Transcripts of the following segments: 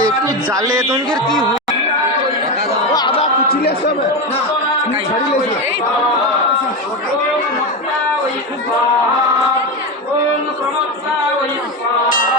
একটু জালে তনকের কি ও আদা কুচিলে সব না ছাড়িলে ওম প্রমত্তায় স্বাহা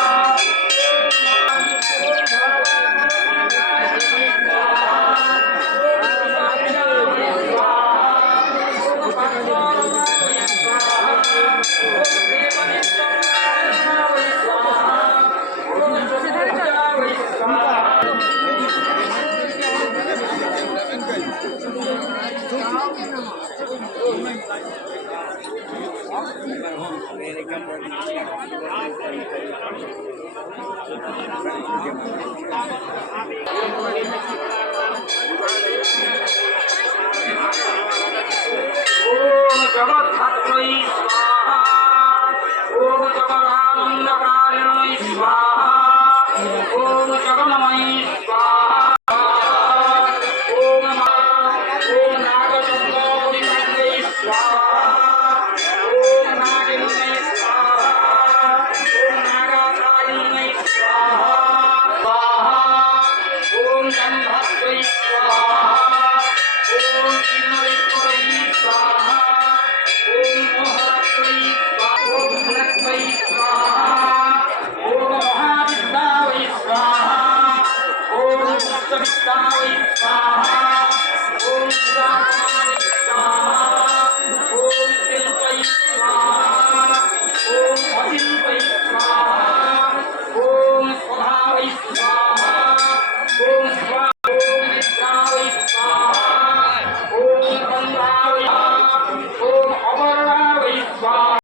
ओम जगत्धात्रै स्वाहा ओम जगदानन्दकारिणै स्वाहा ओम जगन्मयै स्वाहा ओम नागचन्द्रपरिपाट्यै स्वाहा ओम नागिन्यै स्वाहा ओम नागाकारिण्यै स्वाहा स्वाहा ओम गन्धर्वै स्वाहा ओम किन्नरेश्वरै स्वाहा ओम मोहरत्रै स्वाहा ओम भुनक्त्रै स्वाहा ओम महाविद्यावै स्वाहा ओम पुष्पविद्यावै स्वाहा ओम